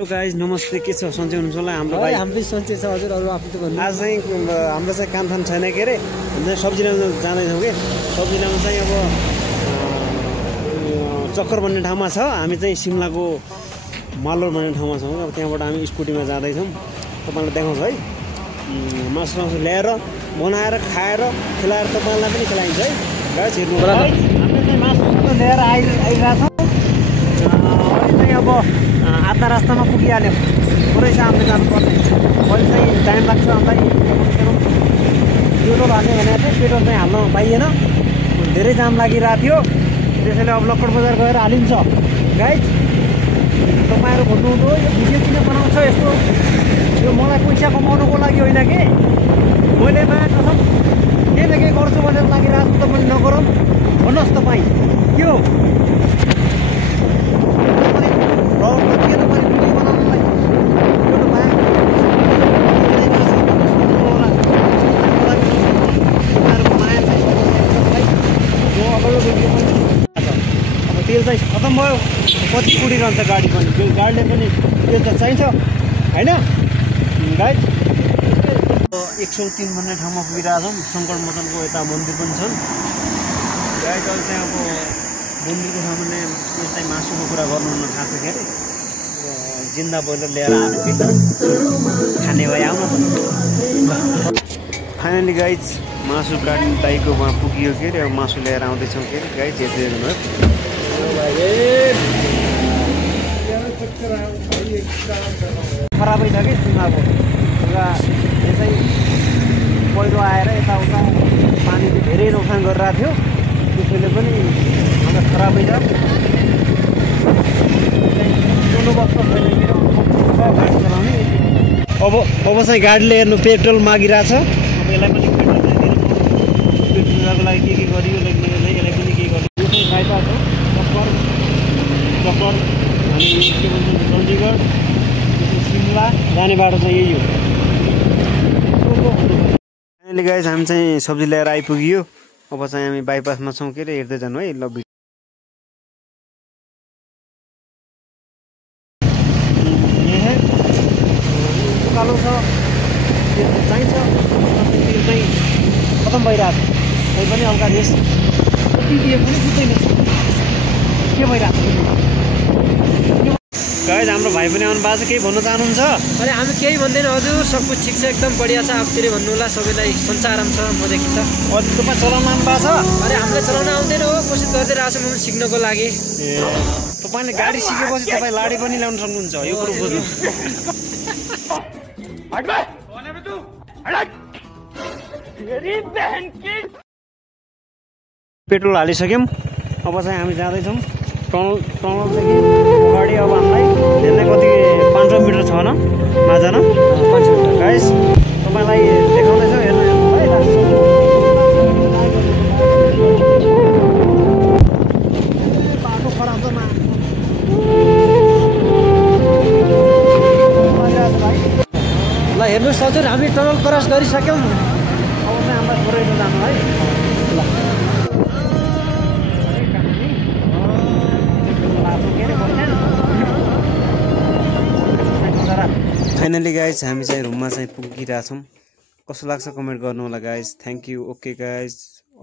Hello guys नमस्ते, के छ सन्चै हुनुहुन्छ होला? हाम्रो भाइ हाम्रो सन्चै छ हजुर। अरु आफू त भन्नु। आज चाहिँ हाम्रो चाहिँ कामथान छैन के अरे, हामी चाहिँ सब्जी ल्याउन जाँदैछौँ कि सब्जी ल्याउन चाहिँ अब चक्कर भन्ने ठाउँमा छ। हामी चाहिँ सिमलाको मालोर भन्ने ठाउँमा छौँ। अब त्यहाँबाट हामी स्कुटीमा जाँदैछौँ। तपाईँलाई देखाउँछु है। मासु ल्याएर बनाएर खाएर खिलाएर तपाईँलाई पनि खिलाइन्छ है। गाइस हेर्नु होला, हामीले चाहिँ मासु ल्याएर आइरहेको छौँ। अहिले चाहिँ अब आधा रास्तामा पुगिहाल्यो। पुरै सामने जानुपर्ने। अहिले चाहिँ टाइम लाग्छ। हामीलाई पेट्रोल हाल्ने भनेको चाहिँ पेट्रोल चाहिँ हाल्न पाइएन, धेरै जाम लागिरहेको थियो। त्यसैले अब लक्कड बजार गएर हालिन्छ। गाइज तपाईँहरू भन्नुहुँदो यो भिडियो किन बनाउँछ यस्तो? यो मलाई पैसा कमाउनुको लागि होइन कि, मैले माया कसम केही न केही गर्छु भनेर लागिरहेको छु। तपाईँले नगरौँ भन्नुहोस्। तपाईँ के हो तेल चाहिँ खतम भयो। कति कुडिरहन्छ गाडी पनि, गाडीले पनि तेल त चाहिन्छ होइन? गाइड 103 भन्ने ठाउँमा पुगिरहेको छौँ। शङ्कर मोचनको यता मन्दिर पनि छन्। गाइड अहिले चाहिँ अब मन्दिरको सामुन्ने यो चाहिँ मासुको कुरा गर्नुहुन्न थाहा छ के अरे, जिन्दा ब्रोइलर ल्याएर हालेको खाने भए आउन त। फाइनली गाइज मासु काट्ने दाइकोमा पुगियो के अरे, अब मासु ल्याएर आउँदैछौँ के अरे। गाइज हेर्दै हेर्नुहोस् खराबै छ कि चुनाको एउटा। यो चाहिँ पहिरो आएर यताउता पानीले धेरै नोक्सान गरिरहेको थियो, त्यसैले पनि हामीलाई खराबै छ। अब चाहिँ गाडीले हेर्नु पेट्रोल मागिरहेछ। अब यसलाई पनि पेट्रोलको लागि के गरियो, यसलाई पनि के गरियो। यो चाहिँ बाइपास हो, चक्कर अनि के भन्छ चण्डीगढ सिमला जाने बाटो चाहिँ यही हो। अहिले गाइस हामी चाहिँ सब्जी ल्याएर आइपुग्यो। अब चाहिँ हामी बाइपासमा छौँ के अरे, हेर्दै जानु है। ल उकालो छ, तेल चाहिन्छ। तेल चाहिँ खतम भइरहेको छ। तै पनि हल्का देश कति दिएको पनि बुझ्दैन के भइरहेको छ। गाइस हाम्रो भाइ पनि आउनु भएको छ, केही भन्नु चाहनुहुन्छ? अरे हामी केही भन्दैन हजुर, सब कुछ ठिक छ, एकदम बढिया छ। आफूतिर भन्नु होला, सबैलाई सन्चै आराम छ, मजाकी छ। तपाईँ चलाउन आउनु भएको छ? अरे हामीलाई चलाउन आउँदैन हो, कोसिस गर्दै रहेको छ म सिक्नको लागि। तपाईँले गाडी सिकेपछि तपाईँ लाडी पनि ल्याउन सक्नुहुन्छ, यो कुरो बुझ्नु। पेट्रोल हालिसक्यौँ। अब चाहिँ हामी जाँदैछौँ टनलदेखि अगाडि। अब हामीलाई त्यसलाई कति 500 मिटर छ न नजान 500 मिटर। गाइस तपाईँलाई देखाउँदैछ हेर्नु है। बाटो खराब छ न। ल हेर्नुहोस् हजुर, हामी टनल क्रस गरिसक्यौँ। अब चाहिँ हामीलाई थोरै जानु है। ल फाइनली गाइज हामी चाहिँ रुममा चाहिँ पुगिरहेछौँ। कस्तो लाग्छ कमेन्ट गर्नु होला guys. Thank you. Okay guys.